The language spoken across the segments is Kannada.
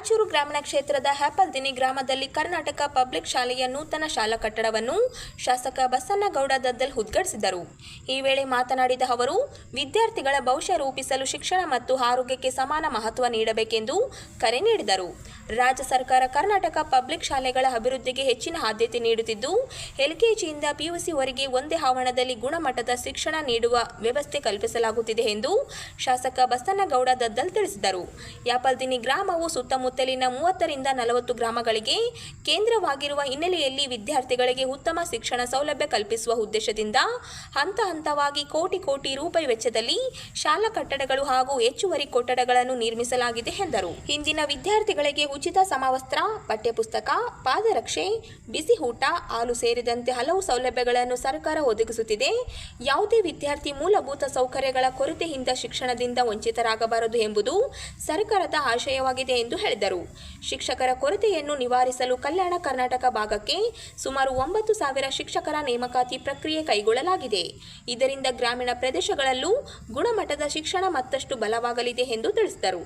ರಾಯಚೂರು ಗ್ರಾಮೀಣ ಕ್ಷೇತ್ರದ ಹ್ಯಾಪಲ್ದಿನಿ ಗ್ರಾಮದಲ್ಲಿ ಕರ್ನಾಟಕ ಪಬ್ಲಿಕ್ ಶಾಲೆಯ ನೂತನ ಶಾಲಾ ಕಟ್ಟಡವನ್ನು ಶಾಸಕ ಬಸನಗೌಡ ದದ್ದಲ್ ಉದ್ಘಾಟಿಸಿದರು. ಈ ವೇಳೆ ಮಾತನಾಡಿದ ಅವರು, ವಿದ್ಯಾರ್ಥಿಗಳ ಭವಿಷ್ಯ ರೂಪಿಸಲು ಶಿಕ್ಷಣ ಮತ್ತು ಆರೋಗ್ಯಕ್ಕೆ ಸಮಾನ ಮಹತ್ವ ನೀಡಬೇಕೆಂದು ಕರೆ ನೀಡಿದರು. ರಾಜ್ಯ ಸರ್ಕಾರ ಕರ್ನಾಟಕ ಪಬ್ಲಿಕ್ ಶಾಲೆಗಳ ಅಭಿವೃದ್ಧಿಗೆ ಹೆಚ್ಚಿನ ಆದ್ಯತೆ ನೀಡುತ್ತಿದ್ದು, ಎಲ್ಕೆಜಿಯಿಂದ ಪಿಯುಸಿವರೆಗೆ ಒಂದೇ ಆವರಣದಲ್ಲಿ ಗುಣಮಟ್ಟದ ಶಿಕ್ಷಣ ನೀಡುವ ವ್ಯವಸ್ಥೆ ಕಲ್ಪಿಸಲಾಗುತ್ತಿದೆ ಎಂದು ಶಾಸಕ ಬಸನಗೌಡ ದದ್ದಲ್ ತಿಳಿಸಿದರು. ಹ್ಯಾಪಲ್ದಿನಿ ಗ್ರಾಮವು ಸುತ್ತಮುತ್ತಲಿನ 30 ರಿಂದ 40 ಗ್ರಾಮಗಳಿಗೆ ಕೇಂದ್ರವಾಗಿರುವ ಹಿನ್ನೆಲೆಯಲ್ಲಿ ವಿದ್ಯಾರ್ಥಿಗಳಿಗೆ ಉತ್ತಮ ಶಿಕ್ಷಣ ಸೌಲಭ್ಯ ಕಲ್ಪಿಸುವ ಉದ್ದೇಶದಿಂದ ಹಂತ ಹಂತವಾಗಿ ಕೋಟಿ ರೂಪಾಯಿ ವೆಚ್ಚದಲ್ಲಿ ಶಾಲಾ ಕಟ್ಟಡಗಳು ಹಾಗೂ ಹೆಚ್ಚುವರಿ ಕೊಠಡಗಳನ್ನು ನಿರ್ಮಿಸಲಾಗಿದೆ ಎಂದರು. ಇಂದಿನ ವಿದ್ಯಾರ್ಥಿಗಳಿಗೆ ಉಚಿತ ಸಮವಸ್ತ್ರ, ಪಠ್ಯಪುಸ್ತಕ, ಪಾದರಕ್ಷೆ, ಬಿಸಿ ಊಟ, ಹಾಲು ಸೇರಿದಂತೆ ಹಲವು ಸೌಲಭ್ಯಗಳನ್ನು ಸರ್ಕಾರ ಒದಗಿಸುತ್ತಿದೆ. ಯಾವುದೇ ವಿದ್ಯಾರ್ಥಿ ಮೂಲಭೂತ ಸೌಕರ್ಯಗಳ ಕೊರತೆಯಿಂದ ಶಿಕ್ಷಣದಿಂದ ವಂಚಿತರಾಗಬಾರದು ಎಂಬುದು ಸರ್ಕಾರದ ಆಶಯವಾಗಿದೆ ಎಂದು ಹೇಳಿದರು. ಶಿಕ್ಷಕರ ಕೊರತೆಯನ್ನು ನಿವಾರಿಸಲು ಕಲ್ಯಾಣ ಕರ್ನಾಟಕ ಭಾಗಕ್ಕೆ ಸುಮಾರು 9,000 ಶಿಕ್ಷಕರ ನೇಮಕಾತಿ ಪ್ರಕ್ರಿಯೆ ಕೈಗೊಳ್ಳಲಾಗಿದೆ. ಇದರಿಂದ ಗ್ರಾಮೀಣ ಪ್ರದೇಶಗಳಲ್ಲೂ ಗುಣಮಟ್ಟದ ಶಿಕ್ಷಣ ಮತ್ತಷ್ಟು ಬಲವಾಗಲಿದೆ ಎಂದು ತಿಳಿಸಿದರು.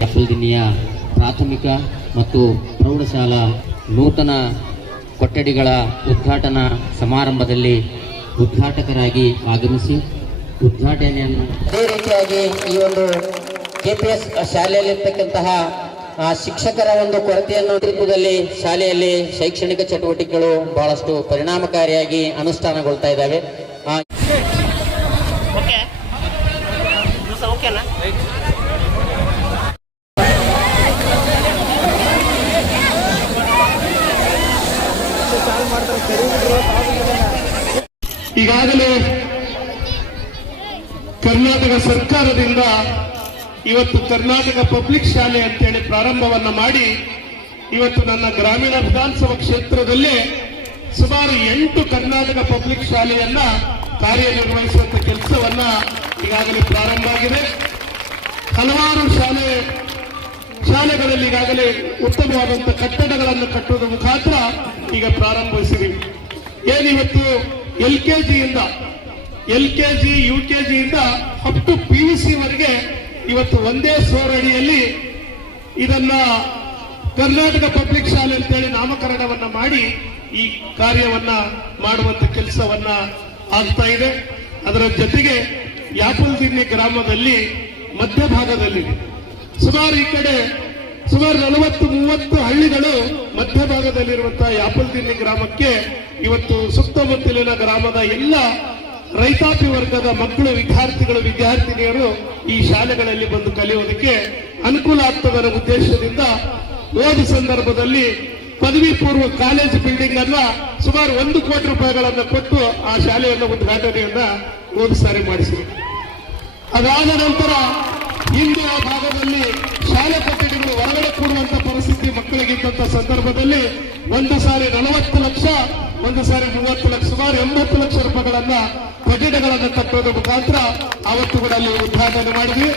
ಹ್ಯಾಪಲ್ದಿನಿಯ ಪ್ರಾಥಮಿಕ ಮತ್ತು ಪ್ರೌಢಶಾಲಾ ನೂತನ ಕೊಠಡಿಗಳ ಉದ್ಘಾಟನಾ ಸಮಾರಂಭದಲ್ಲಿ ಉದ್ಘಾಟಕರಾಗಿ ಆಗಮಿಸಿ ಉದ್ಘಾಟನೆಯನ್ನು ಅದೇ ರೀತಿಯಾಗಿ ಈ ಒಂದು KPS ಶಾಲೆಯಲ್ಲಿರ್ತಕ್ಕಂತಹ ಶಿಕ್ಷಕರ ಒಂದು ಕೊರತೆಯನ್ನು ನೇತೃತ್ವದಲ್ಲಿ ಶಾಲೆಯಲ್ಲಿ ಶೈಕ್ಷಣಿಕ ಚಟುವಟಿಕೆಗಳು ಬಹಳಷ್ಟು ಪರಿಣಾಮಕಾರಿಯಾಗಿ ಅನುಷ್ಠಾನಗೊಳ್ತಾ ಇದ್ದಾವೆ. ಈಗಾಗಲೇ ಕರ್ನಾಟಕ ಸರ್ಕಾರದಿಂದ ಇವತ್ತು ಕರ್ನಾಟಕ ಪಬ್ಲಿಕ್ ಶಾಲೆ ಅಂತೇಳಿ ಪ್ರಾರಂಭವನ್ನ ಮಾಡಿ ಇವತ್ತು ನನ್ನ ಗ್ರಾಮೀಣ ವಿಧಾನಸಭಾ ಕ್ಷೇತ್ರದಲ್ಲೇ ಸುಮಾರು 8 ಕರ್ನಾಟಕ ಪಬ್ಲಿಕ್ ಶಾಲೆಯನ್ನ ಕಾರ್ಯನಿರ್ವಹಿಸುವಂತ ಕೆಲಸವನ್ನ ಈಗಾಗಲೇ ಪ್ರಾರಂಭ ಆಗಿದೆ. ಹಲವಾರು ಶಾಲೆಗಳಲ್ಲಿ ಈಗಾಗಲೇ ಉತ್ತಮವಾದಂತಹ ಕಟ್ಟಡಗಳನ್ನು ಕಟ್ಟುವುದರ ಮುಖಾಂತರ ಈಗ ಪ್ರಾರಂಭಿಸಿದ್ದೀವಿ. ಏನಿವತ್ತು LKG UKG ಇಂದ ಅಪ್ ಟು PUC ವರೆಗೆ ಇವತ್ತು ಒಂದೇ ಸೋರಡಿಯಲ್ಲಿ ಇದನ್ನ ಕರ್ನಾಟಕ ಪಬ್ಲಿಕ್ ಶಾಲೆ ಅಂತೇಳಿ ನಾಮಕರಣವನ್ನ ಮಾಡಿ ಈ ಕಾರ್ಯವನ್ನ ಮಾಡುವಂತ ಕೆಲಸವನ್ನ ಆಗ್ತಾ ಇದೆ. ಅದರ ಜೊತೆಗೆ ಹ್ಯಾಪಲ್ದಿನಿ ಗ್ರಾಮದಲ್ಲಿ ಮಧ್ಯಭಾಗದಲ್ಲಿ ಸುಮಾರು ಈ ಕಡೆ ಸುಮಾರು 40-30 ಹಳ್ಳಿಗಳು ಮಧ್ಯಭಾಗದಲ್ಲಿರುವಂತಹ ಹ್ಯಾಪಲ್ದಿನಿ ಗ್ರಾಮಕ್ಕೆ ಇವತ್ತು ಸುತ್ತಮುತ್ತಲಿನ ಗ್ರಾಮದ ಎಲ್ಲ ರೈತಾಪಿ ವರ್ಗದ ಮಕ್ಕಳು, ವಿದ್ಯಾರ್ಥಿನಿಯರು ಈ ಶಾಲೆಗಳಲ್ಲಿ ಬಂದು ಕಲಿಯೋದಕ್ಕೆ ಅನುಕೂಲ ಆಗ್ತದರ ಉದ್ದೇಶದಿಂದ ಓದು ಸಂದರ್ಭದಲ್ಲಿ ಪದವಿ ಪೂರ್ವ ಕಾಲೇಜು ಬಿಲ್ಡಿಂಗ್ ಅನ್ನ ಸುಮಾರು 1 ಕೋಟಿ ರೂಪಾಯಿಗಳನ್ನು ಕೊಟ್ಟು ಆ ಶಾಲೆಯನ್ನು ಉದ್ಘಾಟನೆಯನ್ನ ಒಂದು ಸಾರಿ ಮಾಡಿಸಿದೆ. ಅದಾದ ನಂತರ ಇಂದು ಆ ಭಾಗದಲ್ಲಿ ಶಾಲಾ ಕೊಠಡಿಗಳು ಹೊರಗಡೆ ಕೂಡುವಂತ ಪರಿಸ್ಥಿತಿ ಮಕ್ಕಳಿಗಿದ್ದಂತ ಸಂದರ್ಭದಲ್ಲಿ ಒಂದು ಸಾರಿ 40 ಲಕ್ಷ, ಒಂದು ಸಾರಿ 30 ಲಕ್ಷ, ಸುಮಾರು 80 ಲಕ್ಷ ರೂಪಾಯಿಗಳನ್ನ ಕೊಠಡಿಗಳನ್ನು ಕಟ್ಟೋದ್ರ ಮುಖಾಂತರ ಅವತ್ತು ಕೂಡ ಅಲ್ಲಿ ಉದ್ಘಾಟನೆ ಮಾಡಿದ್ವಿ.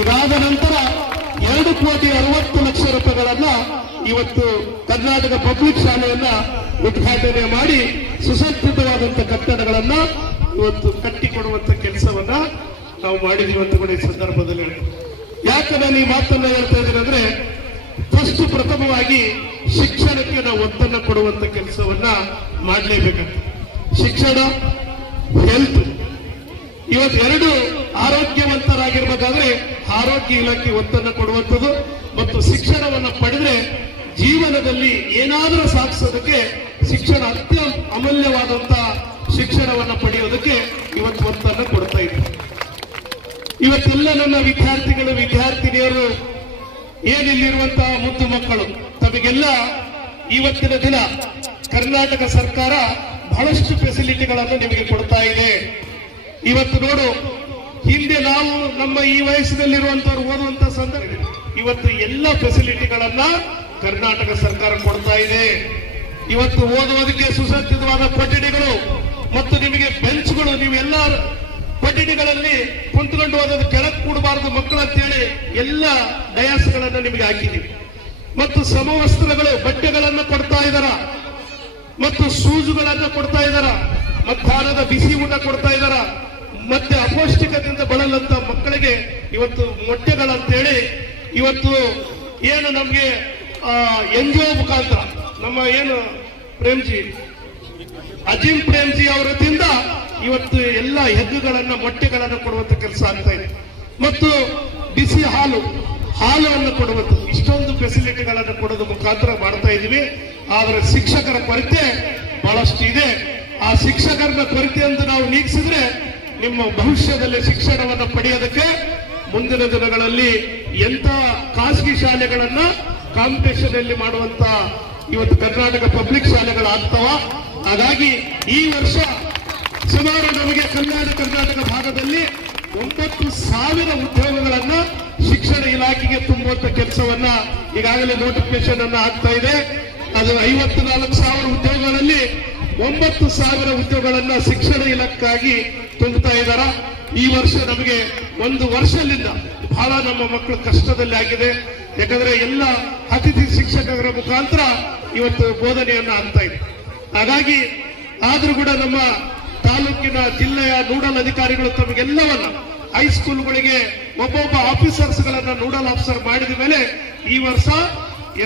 ಇದಾದ ನಂತರ 2,60,00,000 ರೂಪಾಯಿಗಳನ್ನ ಇವತ್ತು ಕರ್ನಾಟಕ ಪಬ್ಲಿಕ್ ಶಾಲೆಯನ್ನ ಉದ್ಘಾಟನೆ ಮಾಡಿ ಸುಸಜ್ಜಿತವಾದಂತಹ ಕಟ್ಟಡಗಳನ್ನ ಇವತ್ತು ಕಟ್ಟಿಕೊಡುವಂತ ಕೆಲಸವನ್ನ ನಾವು ಮಾಡಿದೀವಿ ಅಂತ ಕೂಡ ಈ ಸಂದರ್ಭದಲ್ಲಿ ಹೇಳ್ತೀವಿ. ಯಾಕೆ ನಾನು ಈ ಮಾತನ್ನ ಹೇಳ್ತಾ ಇದ್ದೀನಿ ಅಂದ್ರೆ, ಫಸ್ಟ್ ಪ್ರಥಮವಾಗಿ ಶಿಕ್ಷಣಕ್ಕೆ ನಾವು ಒತ್ತನ್ನು ಕೊಡುವಂತ ಕೆಲಸವನ್ನ ಮಾಡಲೇಬೇಕಂತ. ಶಿಕ್ಷಣ, ಹೆಲ್ತ್, ಇವತ್ತು 2 ಆರೋಗ್ಯವಂತರಾಗಿರ್ಬೇಕಾದ್ರೆ ಆರೋಗ್ಯ ಇಲಾಖೆ ಒತ್ತನ್ನು ಕೊಡುವಂಥದ್ದು ಮತ್ತು ಶಿಕ್ಷಣವನ್ನ ಪಡೆದ್ರೆ ಜೀವನದಲ್ಲಿ ಏನಾದರೂ ಸಾಧಿಸೋದಕ್ಕೆ ಶಿಕ್ಷಣ ಅಮೂಲ್ಯವಾದಂತಹ ಶಿಕ್ಷಣವನ್ನ ಪಡೆಯೋದಕ್ಕೆ ಇವತ್ತು ಒತ್ತನ್ನು ಕೊಡ್ತಾ ಇದ್ದೀವಿ. ಇವತ್ತೆಲ್ಲ ನನ್ನ ವಿದ್ಯಾರ್ಥಿನಿಯರು ಏನಿಲ್ಲಿರುವಂತಹ ಮುದ್ದು ಮಕ್ಕಳು ತಮಗೆಲ್ಲ ಇವತ್ತಿನ ದಿನ ಕರ್ನಾಟಕ ಸರ್ಕಾರ ಬಹಳಷ್ಟು ಫೆಸಿಲಿಟಿಗಳನ್ನು ನಿಮಗೆ ಕೊಡ್ತಾ ಇದೆ. ಇವತ್ತು ನೋಡು, ಹಿಂದೆ ನಾವು ನಮ್ಮ ಈ ವಯಸ್ಸಿನಲ್ಲಿರುವಂತವ್ರು ಓದುವಂತ ಸಂದರ್ಭ ಇವತ್ತು ಎಲ್ಲ ಫೆಸಿಲಿಟಿಗಳನ್ನ ಕರ್ನಾಟಕ ಸರ್ಕಾರ ಕೊಡ್ತಾ ಇದೆ. ಇವತ್ತು ಓದುವುದಕ್ಕೆ ಸುಸಜ್ಜಿತವಾದ ಕೊಠಡಿಗಳು ಮತ್ತು ನಿಮಗೆ ಬೆಂಚ್ಗಳು, ನೀವೆಲ್ಲ ಕೊಠಡಿಗಳಲ್ಲಿ ಕುಂತ್ಕೊಂಡು ಓದೋದು ಕೆಳಗೆ ಕೂಡಬಾರದು ಮಕ್ಕಳು ಅಂತೇಳಿ ಎಲ್ಲ ಡಯಾಸ್ಗಳನ್ನು ನಿಮಗೆ ಹಾಕಿದ್ದೀವಿ. ಮತ್ತು ಸಮವಸ್ತ್ರಗಳು, ಬಟ್ಟೆಗಳನ್ನು ಕೊಡ್ತಾ ಇದ್ದಾರ, ಮತ್ತು ಶೂಸ್ಗಳನ್ನು ಕೊಡ್ತಾ ಇದ್ದಾರ, ಮಧ್ಯಾಹ್ನದ ಬಿಸಿ ಊಟ ಕೊಡ್ತಾ ಇದ್ದಾರ. ಮತ್ತೆ ಅಪೌಷ್ಟಿಕತೆಯಿಂದ ಬಳಲಂತ ಮಕ್ಕಳಿಗೆ ಇವತ್ತು ಮೊಟ್ಟೆಗಳಂತೇಳಿ ಇವತ್ತು ಏನು ನಮ್ಗೆ NGO ಮುಖಾಂತರ ನಮ್ಮ ಏನು ಪ್ರೇಮ್ಜಿ ಅಜೀಂ ಪ್ರೇಮ್ಜಿ ಅವರದಿಂದ ಇವತ್ತು ಎಲ್ಲ ಎಗ್ಗುಗಳನ್ನ ಮೊಟ್ಟೆಗಳನ್ನು ಕೊಡುವಂತ ಕೆಲಸ ಆಗ್ತಾ ಇದೆ. ಮತ್ತು ಬಿಸಿ ಹಾಲನ್ನು ಕೊಡುವಂಥದ್ದು, ಇಷ್ಟೊಂದು ಫೆಸಿಲಿಟಿಗಳನ್ನು ಕೊಡೋದು ಮುಖಾಂತರ ಮಾಡ್ತಾ ಇದೀವಿ. ಆದರೆ ಶಿಕ್ಷಕರ ಕೊರತೆ ಬಹಳಷ್ಟು ಇದೆ. ಆ ಶಿಕ್ಷಕರ ಕೊರತೆಯನ್ನು ನಾವು ನೀಗಿಸಿದ್ರೆ ನಿಮ್ಮ ಭವಿಷ್ಯದಲ್ಲಿ ಶಿಕ್ಷಣವನ್ನು ಪಡೆಯೋದಕ್ಕೆ ಮುಂದಿನ ದಿನಗಳಲ್ಲಿ ಎಂತ ಖಾಸಗಿ ಶಾಲೆಗಳನ್ನ ಕಾಂಪಿಟೇಷನ್ ಅಲ್ಲಿ ಮಾಡುವಂತ ಇವತ್ತು ಕರ್ನಾಟಕ ಪಬ್ಲಿಕ್ ಶಾಲೆಗಳಾಗ್ತಾವ. ಹಾಗಾಗಿ ಈ ವರ್ಷ ಸುಮಾರು ನಮಗೆ ಕಲ್ಯಾಣ ಕರ್ನಾಟಕ ಭಾಗದಲ್ಲಿ 9,000 ಉದ್ಯೋಗಗಳನ್ನ ಶಿಕ್ಷಣ ಇಲಾಖೆಗೆ ತುಂಬುವಂತ ಕೆಲಸವನ್ನ ಈಗಾಗಲೇ ನೋಟಿಫಿಕೇಶನ್ ಅನ್ನ ಆಗ್ತಾ ಇದೆ. ಅದು 54,000 ಉದ್ಯೋಗಗಳಲ್ಲಿ 9,000 ಉದ್ಯೋಗಗಳನ್ನ ಶಿಕ್ಷಣ ಇಲಾಖೆಗಾಗಿ ತುಂಬುತ್ತಾ ಇದ್ದಾರ. ಈ ವರ್ಷ ನಮಗೆ ಒಂದು ವರ್ಷದಿಂದ ಬಹಳ ನಮ್ಮ ಮಕ್ಕಳು ಕಷ್ಟದಲ್ಲಿ ಆಗಿದೆ. ಯಾಕಂದ್ರೆ ಎಲ್ಲ ಅತಿಥಿ ಶಿಕ್ಷಕರ ಮುಖಾಂತರ ಇವತ್ತು ಬೋಧನೆಯನ್ನ ಆಗ್ತಾ ಇದೆ. ಹಾಗಾಗಿ ಆದ್ರೂ ಕೂಡ ನಮ್ಮ ತಾಲೂಕಿನ ಜಿಲ್ಲೆಯ ನೋಡಲ್ ಅಧಿಕಾರಿಗಳು ತಮಗೆಲ್ಲವನ್ನ ಹೈಸ್ಕೂಲ್ಗಳಿಗೆ ಒಬ್ಬೊಬ್ಬ ಆಫೀಸರ್ಸ್ ಗಳನ್ನ ನೋಡಲ್ ಆಫೀಸರ್ ಮಾಡಿದ ಮೇಲೆ ಈ ವರ್ಷ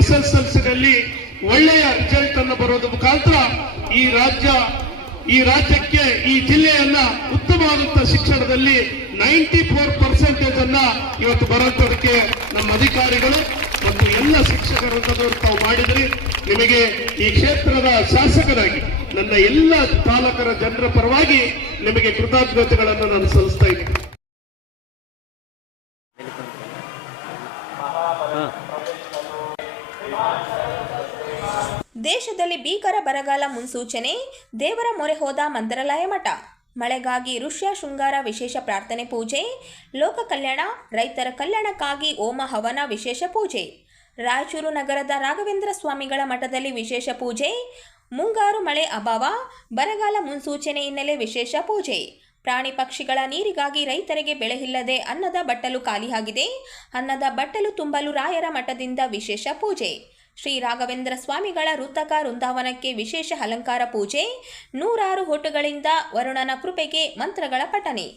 SSLC ನಲ್ಲಿ ಒಳ್ಳೆಯ ರಿಸಲ್ಟ್ ಅನ್ನು ಬರೋದ್ರ ಮುಖಾಂತರ ಈ ರಾಜ್ಯಕ್ಕೆ ಈ ಜಿಲ್ಲೆಯನ್ನ ಉತ್ತಮವಾದಂತಹ ಶಿಕ್ಷಣದಲ್ಲಿ 94% ಅನ್ನ ಇವತ್ತು ಬರುವಂತದಕ್ಕೆ ನಮ್ಮ ಅಧಿಕಾರಿಗಳು ಮತ್ತು ಎಲ್ಲ ಶಿಕ್ಷಕರಂತದವರು ತಾವು ಮಾಡಿದ್ರಿ. ನಿಮಗೆ ಈ ಕ್ಷೇತ್ರದ ಶಾಸಕರಾಗಿ ನನ್ನ ಎಲ್ಲ ಪಾಲಕರ ಜನರ ಪರವಾಗಿ ನಿಮಗೆ ಕೃತಜ್ಞತೆಗಳನ್ನು ನಾನು ಸಲ್ಲಿಸ್ತಾ ಇದ್ದೀನಿ. ದೇಶದಲ್ಲಿ ಭೀಕರ ಬರಗಾಲ ಮುನ್ಸೂಚನೆ, ದೇವರ ಮೊರೆ ಹೋದ ಮಂತ್ರಾಲಯ ಮಠ. ಮಳೆಗಾಗಿ ಋಷ್ಯ ಶೃಂಗಾರ ವಿಶೇಷ ಪ್ರಾರ್ಥನೆ ಪೂಜೆ, ಲೋಕ ಕಲ್ಯಾಣ, ರೈತರ ಕಲ್ಯಾಣಕ್ಕಾಗಿ ಹೋಮ ಹವನ ವಿಶೇಷ ಪೂಜೆ. ರಾಯಚೂರು ನಗರದ ರಾಘವೇಂದ್ರ ಸ್ವಾಮಿಗಳ ಮಠದಲ್ಲಿ ವಿಶೇಷ ಪೂಜೆ. ಮುಂಗಾರು ಮಳೆ ಅಭಾವ, ಬರಗಾಲ ಮುನ್ಸೂಚನೆ ಹಿನ್ನೆಲೆ ವಿಶೇಷ ಪೂಜೆ. ಪ್ರಾಣಿ ಪಕ್ಷಿಗಳ ನೀರಿಗಾಗಿ ರೈತರಿಗೆ ಬೆಳೆ ಇಲ್ಲದೆ ಅನ್ನದ ಬಟ್ಟಲು ಖಾಲಿಯಾಗಿದೆ. ಅನ್ನದ ಬಟ್ಟಲು ತುಂಬಲು ರಾಯರ ಮಠದಿಂದ ವಿಶೇಷ ಪೂಜೆ. ಶ್ರೀ ರಾಘವೇಂದ್ರ ಸ್ವಾಮಿಗಳ ಋತಕ ವೃಂದಾವನಕ್ಕೆ ವಿಶೇಷ ಅಲಂಕಾರ ಪೂಜೆ. 106 ಹೊಟ್ಟುಗಳಿಂದ ವರುಣನ ಕೃಪೆಗೆ ಮಂತ್ರಗಳ ಪಠನೆ.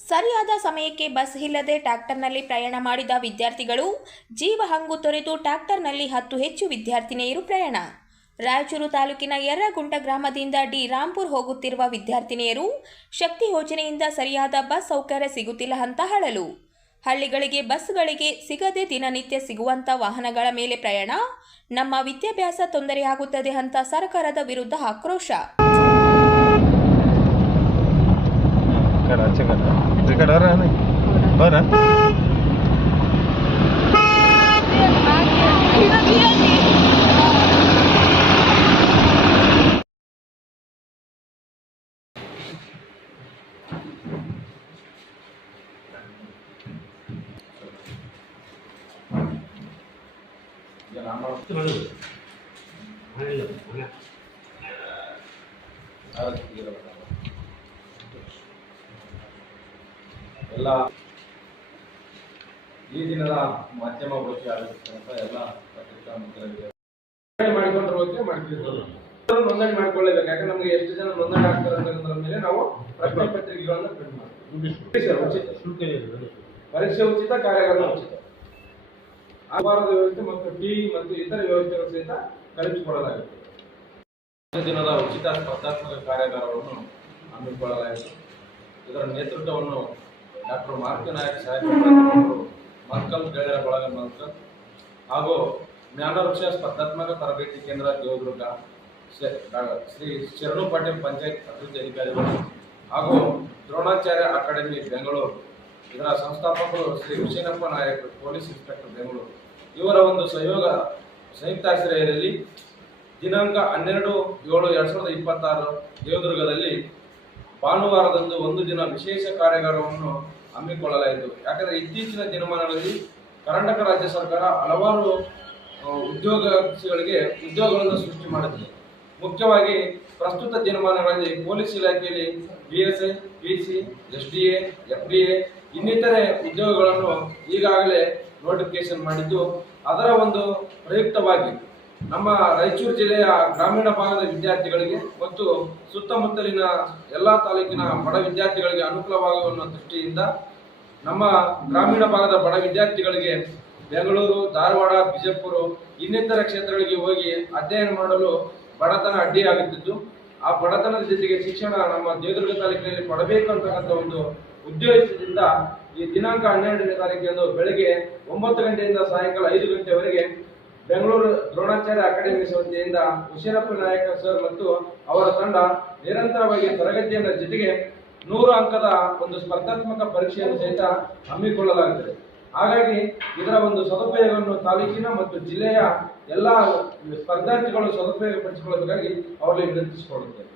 ಸರಿಯಾದ ಸಮಯಕ್ಕೆ ಬಸ್ ಇಲ್ಲದೆ ಟ್ರ್ಯಾಕ್ಟರ್ನಲ್ಲಿ ಪ್ರಯಾಣ ಮಾಡಿದ ವಿದ್ಯಾರ್ಥಿಗಳು ಜೀವ ಹಂಗು ತೊರೆದು ಟ್ರ್ಯಾಕ್ಟರ್ನಲ್ಲಿ 10 ಹೆಚ್ಚು ವಿದ್ಯಾರ್ಥಿನಿಯರು ಪ್ರಯಾಣ. ರಾಯಚೂರು ತಾಲೂಕಿನ ಯರ್ರಗುಂಟ ಗ್ರಾಮದಿಂದ ಡಿ ರಾಂಪುರ್ ಹೋಗುತ್ತಿರುವ ವಿದ್ಯಾರ್ಥಿನಿಯರು ಶಕ್ತಿ ಯೋಜನೆಯಿಂದ ಸರಿಯಾದ ಬಸ್ ಸೌಕರ್ಯ ಸಿಗುತ್ತಿಲ್ಲ ಅಂತ ಹೇಳಲು ಹಳ್ಳಿಗಳಿಗೆ ಬಸ್ಗಳಿಗೆ ಸಿಗದೆ ದಿನನಿತ್ಯ ಸಿಗುವಂಥ ವಾಹನಗಳ ಮೇಲೆ ಪ್ರಯಾಣ, ನಮ್ಮ ವಿದ್ಯಾಭ್ಯಾಸ ತೊಂದರೆಯಾಗುತ್ತದೆ ಅಂತ ಸರ್ಕಾರದ ವಿರುದ್ಧ ಆಕ್ರೋಶ. ಎಲ್ಲ ಈ ದಿನದ ಮಾಧ್ಯಮಗೋಷ್ಠಿ ಆಗಿರ್ತಕ್ಕಂಥ ಎಲ್ಲ ಪತ್ರಿಕಾ ಮಿತ್ರರಿಗೆ ಮಾಡಿಕೊಂಡಿರೋಕೆ ಮಾಡ್ತಿರ್ತಾರೆ. ನೋಂದಣಿ ಮಾಡ್ಕೊಳ್ಳೇಬೇಕು. ಯಾಕಂದ್ರೆ ನಮಗೆ ಎಷ್ಟು ಜನ ನೋಂದಣಿ ಆಗ್ತಾರೆ ಅನ್ನೋದ್ರ ಮೇಲೆ ನಾವು ಪ್ರಶ್ನೆ ಪತ್ರಿಕೆಗಳನ್ನು ಪ್ರಿಂಟ್ ಮಾಡ್ತೀವಿ. ಪರೀಕ್ಷೆ ಉಚಿತ, ಕಾರ್ಯಾಗಾರ ಉಚಿತ, ಆಹಾರದ ವ್ಯವಸ್ಥೆ ಮತ್ತು ಟಿ ಮತ್ತು ಇತರ ವ್ಯವಸ್ಥೆಗಳು ಸಹಿತ ಕಲ್ಪಿಸಿಕೊಡಲಾಗಿದೆ. ದಿನದ ಉಚಿತ ಸ್ಪರ್ಧಾತ್ಮಕ ಕಾರ್ಯಾಗಾರವನ್ನು ಹಮ್ಮಿಕೊಳ್ಳಲಾಯಿತು. ಇದರ ನೇತೃತ್ವವನ್ನು ಡಾಕ್ಟರ್ ಮಾರುತಿ ನಾಯಕ್ ಸಾಹೇಬರು, ಮಲ್ಕಲ್ ಗೆಳೆಯರ ಬಳಗ ಮಲ್ಕಲ್ ಹಾಗೂ ಜ್ಞಾನವೃಕ್ಷ ಸ್ಪರ್ಧಾತ್ಮಕ ತರಬೇತಿ ಕೇಂದ್ರ ದೇವದುರ್ಗ, ಶ್ರೀ ಶರಣು ಪಾಟೀಲ್ ಪಂಚಾಯತ್ ಅಭಿವೃದ್ಧಿ ಅಧಿಕಾರಿಗಳು ಹಾಗೂ ದ್ರೋಣಾಚಾರ್ಯ ಅಕಾಡೆಮಿ ಬೆಂಗಳೂರು, ಇದರ ಸಂಸ್ಥಾಪಕರು ಶ್ರೀ ಹುಸೇನಪ್ಪ ನಾಯಕ್ ಪೊಲೀಸ್ ಇನ್ಸ್ಪೆಕ್ಟರ್ ಬೆಂಗಳೂರು, ಇವರ ಒಂದು ಸಂಯುಕ್ತಾಶ್ರಯದಲ್ಲಿ ದಿನಾಂಕ 12/7/2026 ದೇವದುರ್ಗದಲ್ಲಿ ಭಾನುವಾರದಂದು ಒಂದು ದಿನ ವಿಶೇಷ ಕಾರ್ಯಾಗಾರವನ್ನು ಹಮ್ಮಿಕೊಳ್ಳಲಾಯಿತು. ಯಾಕಂದರೆ ಇತ್ತೀಚಿನ ದಿನಮಾನಗಳಲ್ಲಿ ಕರ್ನಾಟಕ ರಾಜ್ಯ ಸರ್ಕಾರ ಹಲವಾರು ಉದ್ಯೋಗಾರ್ಥಿಗಳಿಗೆ ಉದ್ಯೋಗಗಳನ್ನು ಸೃಷ್ಟಿ ಮಾಡುತ್ತಿದೆ. ಮುಖ್ಯವಾಗಿ ಪ್ರಸ್ತುತ ದಿನಮಾನಗಳಲ್ಲಿ ಪೊಲೀಸ್ ಇಲಾಖೆಯಲ್ಲಿ BSI, PC, SDA, FDA ಇನ್ನಿತರೆ ಉದ್ಯೋಗಗಳನ್ನು ಈಗಾಗಲೇ ನೋಟಿಫಿಕೇಶನ್ ಮಾಡಿದ್ದು, ಅದರ ಒಂದು ಪ್ರಯುಕ್ತವಾಗಿ ನಮ್ಮ ರಾಯಚೂರು ಜಿಲ್ಲೆಯ ಗ್ರಾಮೀಣ ಭಾಗದ ವಿದ್ಯಾರ್ಥಿಗಳಿಗೆ ಮತ್ತು ಸುತ್ತಮುತ್ತಲಿನ ಎಲ್ಲ ತಾಲೂಕಿನ ಬಡ ವಿದ್ಯಾರ್ಥಿಗಳಿಗೆ ಅನುಕೂಲವಾಗುವ ದೃಷ್ಟಿಯಿಂದ ನಮ್ಮ ಗ್ರಾಮೀಣ ಭಾಗದ ಬಡ ವಿದ್ಯಾರ್ಥಿಗಳಿಗೆ ಬೆಂಗಳೂರು, ಧಾರವಾಡ, ಬಿಜಾಪುರ ಇನ್ನಿತರ ಕ್ಷೇತ್ರಗಳಿಗೆ ಹೋಗಿ ಅಧ್ಯಯನ ಮಾಡಲು ಬಡತನ ಅಡ್ಡಿಯಾಗುತ್ತಿದ್ದು, ಆ ಬಡತನದ ಜೊತೆಗೆ ಶಿಕ್ಷಣ ನಮ್ಮ ದೇವದುರ್ಗ ತಾಲೂಕಿನಲ್ಲಿ ಪಡಬೇಕು ಅಂತಕ್ಕಂಥ ಒಂದು ಉದ್ದೇಶದಿಂದ ಈ ದಿನಾಂಕ 12ನೇ ತಾರೀಕಿನಂದು ಬೆಳಗ್ಗೆ 9 ಗಂಟೆಯಿಂದ ಸಾಯಂಕಾಲ 5 ಗಂಟೆವರೆಗೆ ಬೆಂಗಳೂರು ದ್ರೋಣಾಚಾರ್ಯ ಅಕಾಡೆಮಿ ಸಂಸ್ಥೆಯಿಂದ ಹುಸೇನಪ್ಪ ನಾಯಕ ಸರ್ ಮತ್ತು ಅವರ ತಂಡ ನಿರಂತರವಾಗಿ ತರಗತಿಯ ಜೊತೆಗೆ 100 ಅಂಕದ ಒಂದು ಸ್ಪರ್ಧಾತ್ಮಕ ಪರೀಕ್ಷೆಯನ್ನು ಸಹಿತ ಹಮ್ಮಿಕೊಳ್ಳಲಾಗುತ್ತದೆ. ಹಾಗಾಗಿ ಇದರ ಒಂದು ಸದುಪಯೋಗವನ್ನು ತಾಲೂಕಿನ ಮತ್ತು ಜಿಲ್ಲೆಯ ಎಲ್ಲ ಸ್ಪರ್ಧಾರ್ಥಿಗಳು ಸದುಪಯೋಗ ಪಡಿಸಿಕೊಳ್ಳಬೇಕಾಗಿ ಅವರಲ್ಲಿ ವಿನಂತಿಸಿಕೊಳ್ಳುತ್ತೇವೆ.